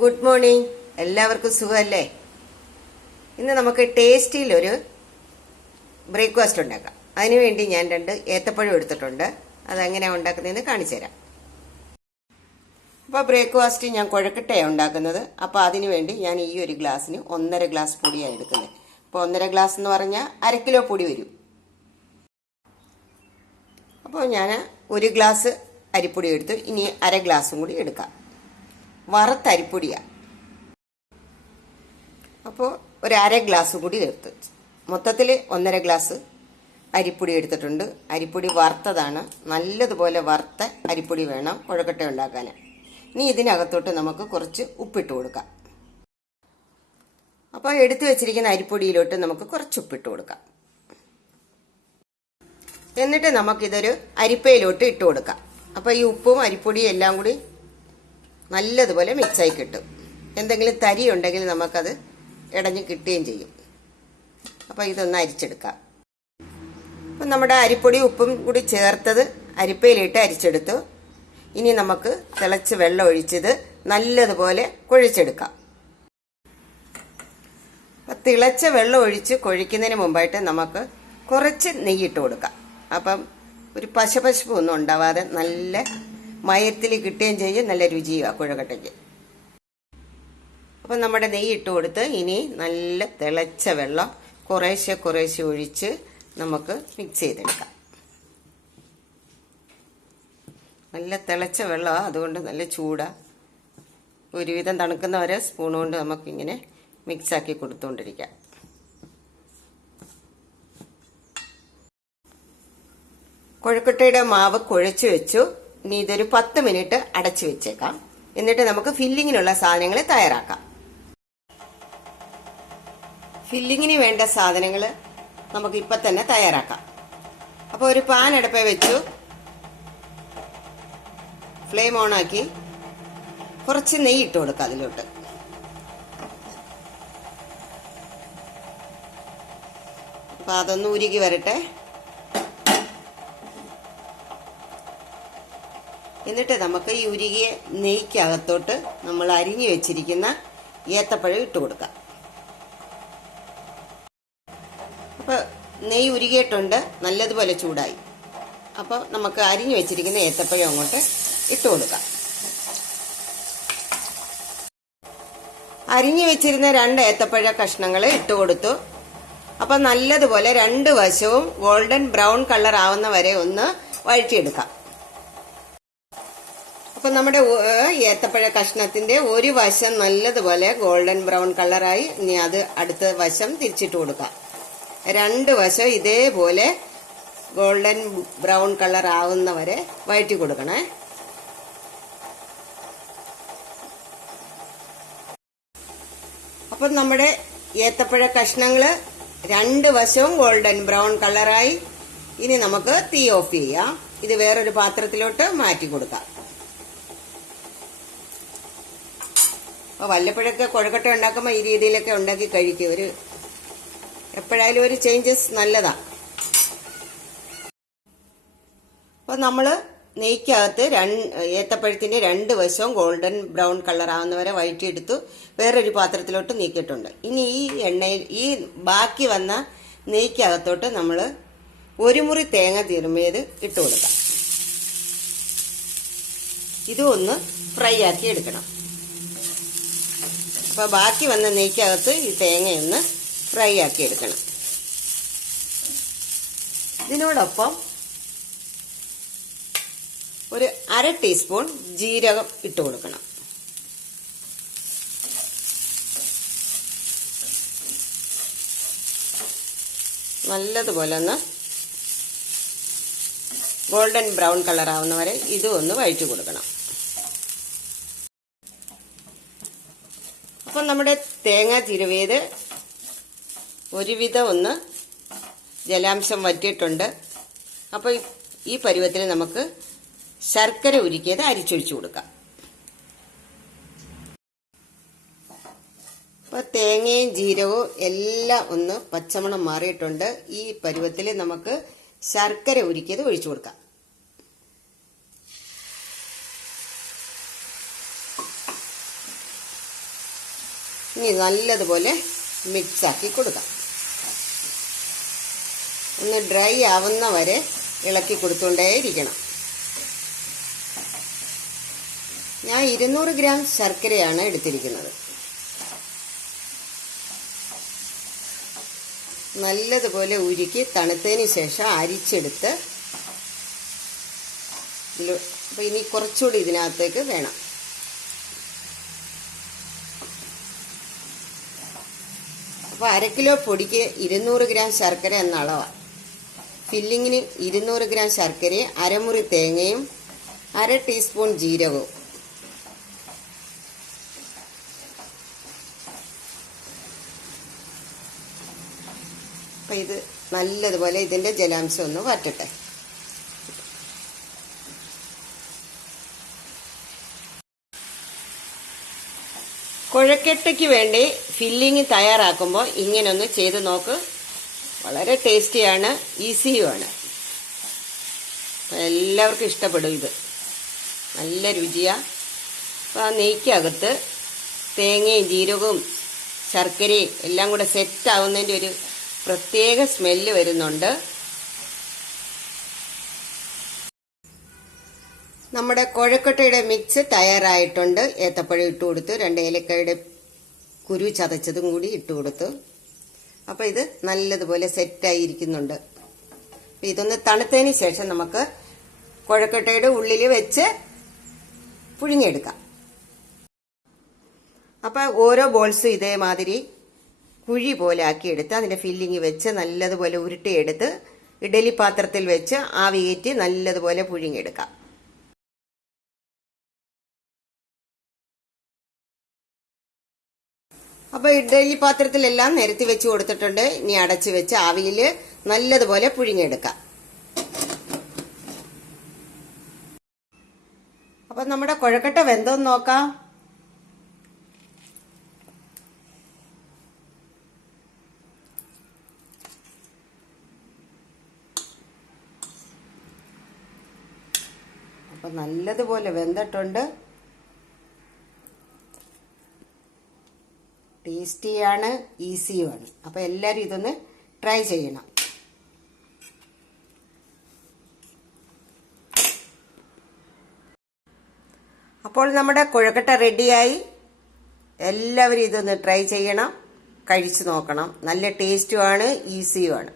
Good morning. എല്ലാവർക്കും സുഖമല്ലേ? ഇന്ന് നമുക്ക് ടേസ്റ്റിയിലൊരു ബ്രേക്ക്ഫാസ്റ്റ് ഉണ്ടാക്കാം. അതിനുവേണ്ടി ഞാൻ 2 ഏത്തപ്പഴം എടുത്തിട്ടുണ്ട്. അതെങ്ങനെയാണ് ഉണ്ടാക്കുന്നതെന്ന് കാണിച്ചു തരാം. അപ്പോൾ ബ്രേക്ക്ഫാസ്റ്റ് ഞാൻ കുഴക്കട്ടയാണ് ഉണ്ടാക്കുന്നത്. അപ്പോൾ അതിനു വേണ്ടി ഞാൻ ഈ ഒരു ഗ്ലാസ്സിന് 1.5 ഗ്ലാസ് പൊടിയാണ് എടുക്കുന്നത്. അപ്പോൾ 1.5 ഗ്ലാസ് എന്ന് പറഞ്ഞാൽ 1 കിലോ പൊടി വരും. അപ്പോൾ ഞാൻ 1 ഗ്ലാസ് അരിപ്പൊടി എടുത്തു. ഇനി 1/2 ഗ്ലാസും കൂടി എടുക്കാം. വറുത്ത അരിപ്പൊടിയാണ്. അപ്പോൾ 1/2 ഗ്ലാസ് കൂടി എടുത്ത് മൊത്തത്തിൽ 1.5 ഗ്ലാസ് അരിപ്പൊടി എടുത്തിട്ടുണ്ട്. അരിപ്പൊടി വറുത്തതാണ്. നല്ലതുപോലെ വറുത്ത അരിപ്പൊടി വേണം കുഴക്കട്ട ഉണ്ടാക്കാൻ. ഇനി ഇതിനകത്തോട്ട് നമുക്ക് കുറച്ച് ഉപ്പിട്ട് കൊടുക്കാം. അപ്പോൾ എടുത്തു വെച്ചിരിക്കുന്ന അരിപ്പൊടിയിലോട്ട് നമുക്ക് കുറച്ച് ഉപ്പിട്ട് കൊടുക്കാം. എന്നിട്ട് നമുക്കിതൊരു അരിപ്പയിലോട്ട് ഇട്ട് കൊടുക്കാം. അപ്പോൾ ഈ ഉപ്പും അരിപ്പൊടിയും എല്ലാം കൂടി നല്ലതുപോലെ മിക്സായി കിട്ടും. എന്തെങ്കിലും തരി ഉണ്ടെങ്കിൽ നമുക്കത് ഇടഞ്ഞ് കിട്ടുകയും ചെയ്യും. അപ്പോൾ ഇതൊന്ന് അരിച്ചെടുക്കാം. അപ്പം നമ്മുടെ അരിപ്പൊടി ഉപ്പും കൂടി ചേർത്തത് അരിപ്പയിലിട്ട് അരിച്ചെടുത്തു. ഇനി നമുക്ക് തിളച്ച് വെള്ളം ഒഴിച്ചത് നല്ലതുപോലെ കുഴച്ചെടുക്കാം. അപ്പം തിളച്ച വെള്ളം ഒഴിച്ച് കുഴിക്കുന്നതിന് മുമ്പായിട്ട് നമുക്ക് കുറച്ച് നെയ്യിട്ട് കൊടുക്കാം. അപ്പം ഒരു പശപശപ്പ് ഒന്നും ഉണ്ടാവാതെ നല്ല മയത്തിൽ കിട്ടുകയും ചെയ്യും. നല്ല രുചിയാണ് കുഴക്കട്ടയ്ക്ക്. അപ്പം നമ്മുടെ നെയ്യ് ഇട്ട് കൊടുത്ത് ഇനി നല്ല തിളച്ച വെള്ളം കുറേശ്ശെ കുറേശ്ശെ ഒഴിച്ച് നമുക്ക് മിക്സ് ചെയ്തെടുക്കാം. നല്ല തിളച്ച വെള്ളമാണ്, അതുകൊണ്ട് നല്ല ചൂടാണ്. ഒരുവിധം തണുക്കുന്നവരെ സ്പൂൺ കൊണ്ട് നമുക്കിങ്ങനെ മിക്സാക്കി കൊടുത്തുകൊണ്ടിരിക്കാം. കുഴക്കട്ടയുടെ മാവ് കുഴച്ച് വെച്ചു. ഇനി ഇതൊരു 10 മിനിറ്റ് അടച്ചു വെച്ചേക്കാം. എന്നിട്ട് നമുക്ക് ഫില്ലിങ്ങിനുള്ള സാധനങ്ങൾ തയ്യാറാക്കാം. ഫില്ലിങ്ങിന് വേണ്ട സാധനങ്ങൾ നമുക്ക് ഇപ്പം തന്നെ തയ്യാറാക്കാം. അപ്പോൾ ഒരു പാൻ അടുപ്പേ വെച്ചു. ഫ്ലെയിം ഓണാക്കി കുറച്ച് നെയ്യ് ഇട്ട് കൊടുക്കുക അതിലോട്ട്. അപ്പോൾ അതൊന്ന് ഉരുകി വരട്ടെ. എന്നിട്ട് നമുക്ക് ഈ ഉരുകിയ നെയ്ക്കകത്തോട്ട് നമ്മൾ അരിഞ്ഞു വെച്ചിരിക്കുന്ന ഏത്തപ്പഴം ഇട്ട് കൊടുക്കാം. അപ്പോൾ നെയ്യ് ഉരുകിയിട്ടുണ്ട്, നല്ലതുപോലെ ചൂടായി. അപ്പോൾ നമുക്ക് അരിഞ്ഞു വെച്ചിരിക്കുന്ന ഏത്തപ്പഴം അങ്ങോട്ട് ഇട്ട് കൊടുക്കാം. അരിഞ്ഞു വെച്ചിരുന്ന 2 ഏത്തപ്പഴ കഷ്ണങ്ങൾ ഇട്ട് കൊടുത്തു. അപ്പം നല്ലതുപോലെ 2 വശവും ഗോൾഡൻ ബ്രൗൺ കളർ ആവുന്ന വരെ ഒന്ന് വഴറ്റിയെടുക്കാം. അപ്പം നമ്മുടെ ഏത്തപ്പഴ കഷ്ണത്തിന്റെ ഒരു വശം നല്ലതുപോലെ ഗോൾഡൻ ബ്രൗൺ കളറായി. ഇനി അത് അടുത്ത വശം തിരിച്ചിട്ട് കൊടുക്കാം. 2 വശം ഇതേപോലെ ഗോൾഡൻ ബ്രൗൺ കളർ ആവുന്നവരെ വഴറ്റി കൊടുക്കണേ. അപ്പം നമ്മുടെ ഏത്തപ്പഴ കഷ്ണങ്ങള് 2 വശവും ഗോൾഡൻ ബ്രൗൺ കളറായി. ഇനി നമുക്ക് തീ ഓഫ് ചെയ്യാം. ഇത് വേറൊരു പാത്രത്തിലോട്ട് മാറ്റി കൊടുക്കാം. അപ്പോൾ വല്ലപ്പോഴൊക്കെ കുഴക്കട്ട ഉണ്ടാക്കുമ്പോൾ ഈ രീതിയിലൊക്കെ ഉണ്ടാക്കി കഴിക്കും. എപ്പോഴായാലും ഒരു ചേഞ്ചസ് നല്ലതാണ്. അപ്പോൾ നമ്മൾ നെയ്ക്കകത്ത് ഏത്തപ്പഴത്തിൻ്റെ 2 വശവും ഗോൾഡൻ ബ്രൗൺ കളർ ആവുന്നവരെ വഴറ്റിയെടുത്തു. വേറൊരു പാത്രത്തിലോട്ട് നീക്കിയിട്ടുണ്ട്. ഇനി ഈ എണ്ണയിൽ ഈ ബാക്കി വന്ന നെയ്ക്കകത്തോട്ട് നമ്മൾ 1 മുറി തേങ്ങ തിരുമ്മിയത് ഇട്ട് കൊടുക്കാം. ഇതും ഒന്ന് ഫ്രൈ ആക്കി എടുക്കണം. അപ്പോൾ ബാക്കി വന്ന നെയ്ക്കകത്ത് ഈ തേങ്ങയൊന്ന് ഫ്രൈ ആക്കി എടുക്കണം. ഇതിനോടൊപ്പം ഒരു 1/2 ടീസ്പൂൺ ജീരകം ഇട്ട് കൊടുക്കണം. നല്ലതുപോലെ ഒന്ന് ഗോൾഡൻ ബ്രൗൺ കളർ ആവുന്നവരെ ഇതും ഒന്ന് വഴറ്റി കൊടുക്കണം. അപ്പം നമ്മുടെ തേങ്ങ തിരുവിയത് ഒരുവിധം ഒന്ന് ജലാംശം വറ്റിയിട്ടുണ്ട്. അപ്പോൾ ഈ പരുവത്തിൽ നമുക്ക് ശർക്കര ഉരുക്കിയത് അരിച്ചൊഴിച്ചു കൊടുക്കാം. അപ്പോൾ തേങ്ങയും ജീരകവും എല്ലാം ഒന്ന് പച്ചമണം മാറിയിട്ടുണ്ട്. ഈ പരുവത്തിൽ നമുക്ക് ശർക്കര ഉരുക്കിയത് ഒഴിച്ചു കൊടുക്കാം. ഇനി നല്ലതുപോലെ മിക്സാക്കി കൊടുക്കാം. ഒന്ന് ഡ്രൈ ആവുന്ന വരെ ഇളക്കി കൊടുത്തുകൊണ്ടേയിരിക്കണം. ഞാൻ 200 ഗ്രാം ശർക്കരയാണ് എടുത്തിരിക്കുന്നത്. നല്ലതുപോലെ ഉരുക്കി തണുത്തതിന് ശേഷം അരിച്ചെടുത്ത് അപ്പോൾ ഇനി കുറച്ചുകൂടി ഇതിനകത്തേക്ക് വേണം. അപ്പോൾ 1 കിലോ പൊടിക്ക് 200 ഗ്രാം ശർക്കര എന്ന അളവാണ്. ഫില്ലിങ്ങിന് 200 ഗ്രാം ശർക്കരയും അരമുറി തേങ്ങയും 1/2 ടീസ്പൂൺ ജീരകവും. അപ്പം ഇത് നല്ലതുപോലെ ഇതിൻ്റെ ജലാംശം ഒന്ന് വറ്റട്ടെ. കുഴക്കട്ടയ്ക്ക് വേണ്ടി ഫില്ലിങ് തയ്യാറാക്കുമ്പോൾ ഇങ്ങനൊന്ന് ചെയ്ത് നോക്ക്. വളരെ ടേസ്റ്റിയാണ്, ഈസിയുമാണ്. എല്ലാവർക്കും ഇഷ്ടപ്പെടും. ഇത് നല്ല രുചിയാണ്. അപ്പോൾ ആ നെയ്ക്കകത്ത് തേങ്ങയും ജീരകവും ശർക്കരയും എല്ലാം കൂടെ സെറ്റാവുന്നതിൻ്റെ ഒരു പ്രത്യേക സ്മെല്ല് വരുന്നുണ്ട്. നമ്മുടെ കുഴക്കട്ടയുടെ മിക്സ് തയ്യാറായിട്ടുണ്ട്. ഏത്തപ്പഴം ഇട്ട് കൊടുത്ത് 2 ഏലക്കായുടെ കുരു ചതച്ചതും കൂടി ഇട്ട് കൊടുത്തു. അപ്പോൾ ഇത് നല്ലതുപോലെ സെറ്റായിരിക്കുന്നുണ്ട്. ഇതൊന്ന് തണുത്തതിന് ശേഷം നമുക്ക് കുഴക്കട്ടയുടെ ഉള്ളിൽ വെച്ച് പുഴുങ്ങിയെടുക്കാം. അപ്പോൾ ഓരോ ബോൾസും ഇതേമാതിരി കുഴി പോലെ ആക്കിയെടുത്ത് അതിൻ്റെ ഫില്ലിങ് വെച്ച് നല്ലതുപോലെ ഉരുട്ടിയെടുത്ത് ഇഡലി പാത്രത്തിൽ വെച്ച് ആവി കയറ്റി നല്ലതുപോലെ പുഴുങ്ങിയെടുക്കാം. അപ്പോൾ ഇഡലി പാത്രത്തിലെല്ലാം നിരത്തി വെച്ച് കൊടുത്തിട്ടുണ്ട്. ഇനി അടച്ച് വെച്ച് ആവിയിൽ നല്ലതുപോലെ പുഴുങ്ങിയെടുക്കാം. അപ്പം നമ്മുടെ കുഴക്കട്ട വെന്തോന്ന് നോക്കാം. അപ്പം നല്ലതുപോലെ വെന്തിട്ടുണ്ട്. ടേസ്റ്റിയാണ്, ഈസിയുമാണ്. അപ്പോൾ എല്ലാവരും ഇതൊന്ന് ട്രൈ ചെയ്യണം. അപ്പോൾ നമ്മുടെ കുഴക്കട്ട റെഡിയായി. എല്ലാവരും ഇതൊന്ന് ട്രൈ ചെയ്യണം, കഴിച്ചു നോക്കണം. നല്ല ടേസ്റ്റുമാണ്, ഈസിയുമാണ്.